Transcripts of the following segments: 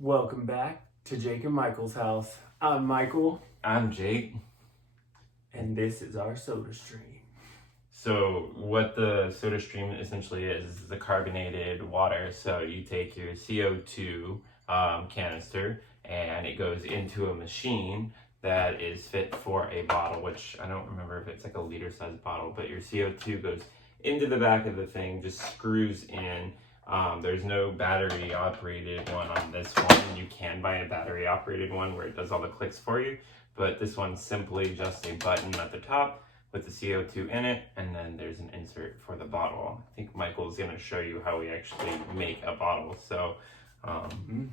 Welcome back to Jake and Michael's house. I'm Michael, I'm Jake. and this is our SodaStream. So what the SodaStream essentially is the carbonated water. So you take your CO2 canister and it goes into a machine that is fit for a bottle, which I don't remember if it's like a liter size bottle, but your CO2 goes into the back of the thing, just screws in. There's no battery operated one on this one. You can buy a battery operated one where it does all the clicks for you, but this one's simply just a button at the top with the CO2 in it, and then there's an insert for the bottle. I think Michael's going to show you how we actually make a bottle, so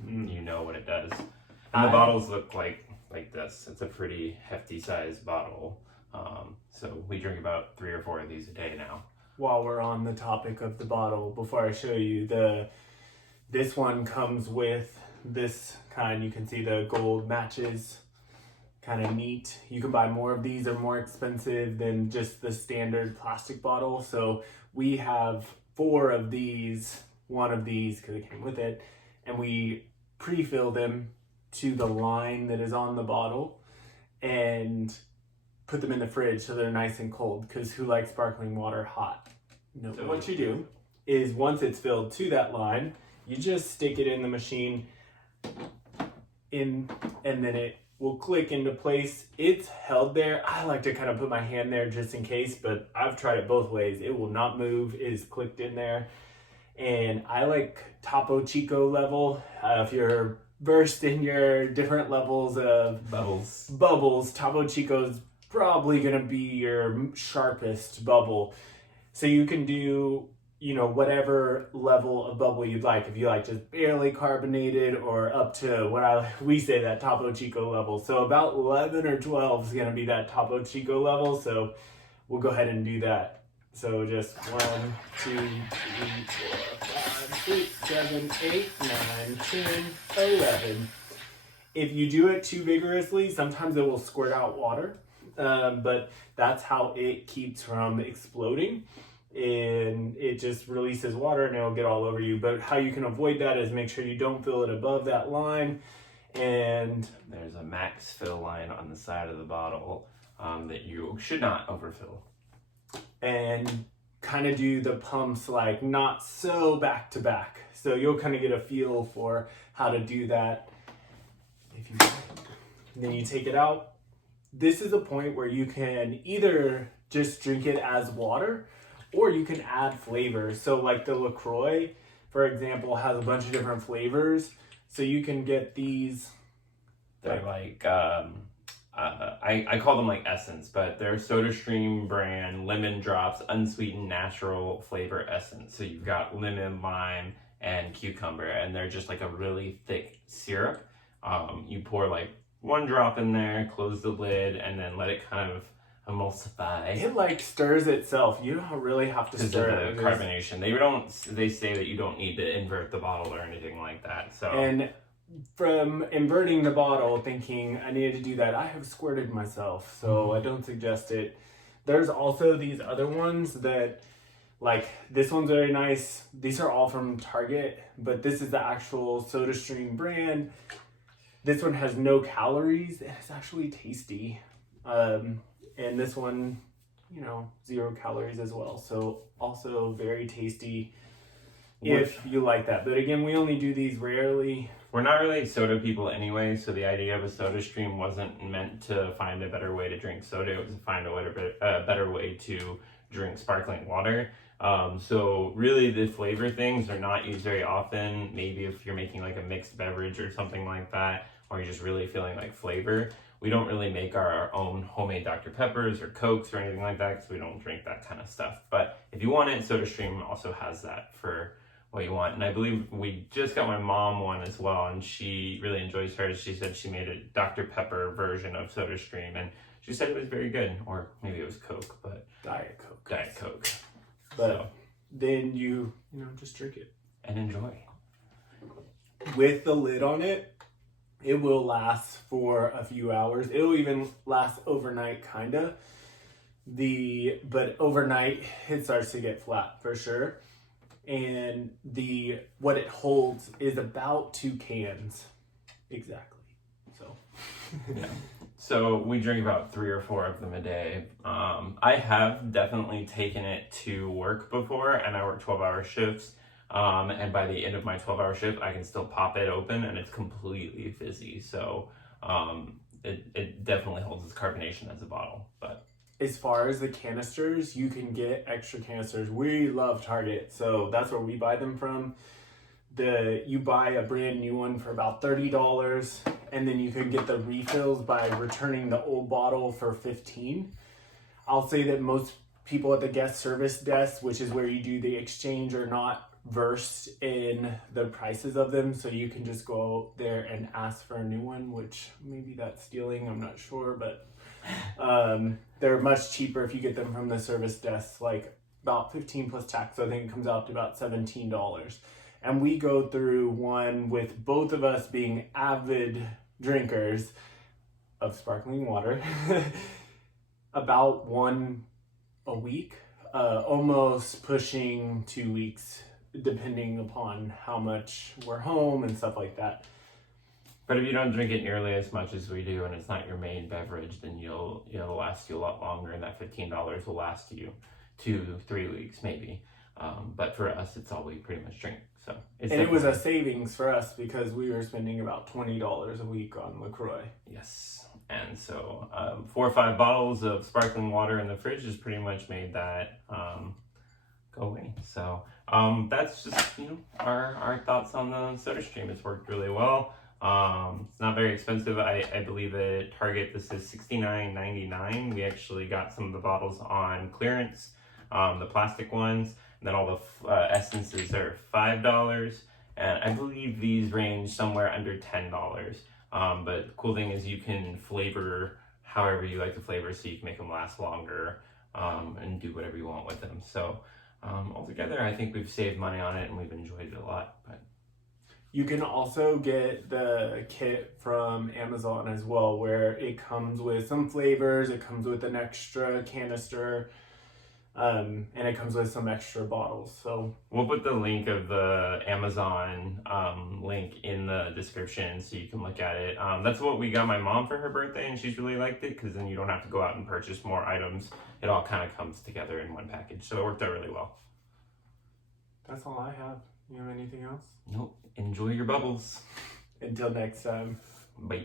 you know what it does. And the bottles look like this. It's a pretty hefty size bottle, so we drink about 3 or 4 of these a day now. While we're on the topic of the bottle, before I show you, this one comes with this kind. You can see the gold matches, kind of neat. You can buy more of these. They're more expensive than just the standard plastic bottle. So we have 4 of these, 1 of these because it came with it, and we pre-fill them to the line that is on the bottle and put them in the fridge so they're nice and cold, because who likes sparkling water hot? No. So what you do is once it's filled to that line, you just stick it in the machine and then it will click into place. It's held there. I like to kind of put my hand there just in case, but I've tried it both ways. It will not move. It is clicked in there. And I like Topo Chico level. If you're versed in your different levels of bubbles, Topo Chico's probably gonna be your sharpest bubble. So you can do, whatever level of bubble you'd like. If you like just barely carbonated, or up to we say that Topo Chico level. So about 11 or 12 is gonna be that Topo Chico level. So we'll go ahead and do that. So just 1, 2, 3, 4, 5, 6, 7, 8, 9, 10, 11. If you do it too vigorously, sometimes it will squirt out water. But that's how it keeps from exploding, and it just releases water and it'll get all over you. But how you can avoid that is make sure you don't fill it above that line, and there's a max fill line on the side of the bottle that you should not overfill. And kind of do the pumps like not so back to back, so you'll kind of get a feel for how to do that. Then you take it out. This is a point where you can either just drink it as water, or you can add flavors. So like the LaCroix, for example, has a bunch of different flavors. So you can get these. They're I call them like Essence, but they're SodaStream brand lemon drops, unsweetened natural flavor essence. So you've got lemon, lime, and cucumber, and they're just like a really thick syrup. You pour like 1 drop in there, close the lid, and then let it kind of emulsify. It stirs itself. You don't really have to stir it. The carbonation. They say that you don't need to invert the bottle or anything like that. So. And from inverting the bottle, thinking I needed to do that, I have squirted myself, so I don't suggest it. There's also these other ones that, like, this one's very nice. These are all from Target, but this is the actual SodaStream brand. This one has no calories, and it's actually tasty. And this one, 0 calories as well. So also very tasty if you like that. But again, we only do these rarely. We're not really soda people anyway, so the idea of a SodaStream wasn't meant to find a better way to drink soda. It was to find a better way to drink sparkling water. So really the flavor things are not used very often. Maybe if you're making like a mixed beverage or something like that, or you're just really feeling like flavor. We don't really make our own homemade Dr. Peppers or Cokes or anything like that, because we don't drink that kind of stuff. But if you want it, SodaStream also has that for what you want. And I believe we just got my mom one as well, and she really enjoys hers. She said she made a Dr. Pepper version of SodaStream, and she said it was very good. Or maybe it was Coke, but Diet Coke. But so, then you just drink it and enjoy. With the lid on it, it will last for a few hours. It will even last overnight, kinda. But overnight it starts to get flat for sure. And what it holds is about 2 cans. Exactly. So. Yeah. So we drink about 3 or 4 of them a day. I have definitely taken it to work before, and I work 12-hour shifts. And by the end of my 12-hour shift, I can still pop it open, and it's completely fizzy. So it definitely holds its carbonation as a bottle. But as far as the canisters, you can get extra canisters. We love Target, so that's where we buy them from. You buy a brand new one for about $30, and then you can get the refills by returning the old bottle for $15. I'll say that most people at the guest service desk, which is where you do the exchange, are not versed in the prices of them, so you can just go there and ask for a new one, which maybe that's stealing, I'm not sure, but they're much cheaper if you get them from the service desk, like about 15 plus tax. So I think it comes out to about $17. And we go through one with both of us being avid drinkers of sparkling water, about one a week, almost pushing 2 weeks, depending upon how much we're home and stuff like that. But if you don't drink it nearly as much as we do, and it's not your main beverage, then it'll last you a lot longer, and that $15 will last you 2-3 weeks maybe. But for us, it's all we pretty much drink. So it was a savings for us because we were spending about $20 a week on LaCroix. Yes, and so 4 or 5 bottles of sparkling water in the fridge has pretty much made that go away. So that's just our thoughts on the SodaStream. It's worked really well. It's not very expensive. I believe at Target this is $69.99. We actually got some of the bottles on clearance, the plastic ones, and then all the essences are $5, and I believe these range somewhere under $10. But the cool thing is you can flavor however you like to flavor, so you can make them last longer and do whatever you want with them. So altogether, I think we've saved money on it and we've enjoyed it a lot. But you can also get the kit from Amazon as well, where it comes with some flavors, it comes with an extra canister, and it comes with some extra bottles. So we'll put the link of the Amazon link in the description so you can look at it. That's what we got my mom for her birthday, and she's really liked it because then you don't have to go out and purchase more items. It all kind of comes together in one package, so it worked out really well. That's all I have. You have anything else? Nope. Enjoy your bubbles. Until next time. Bye.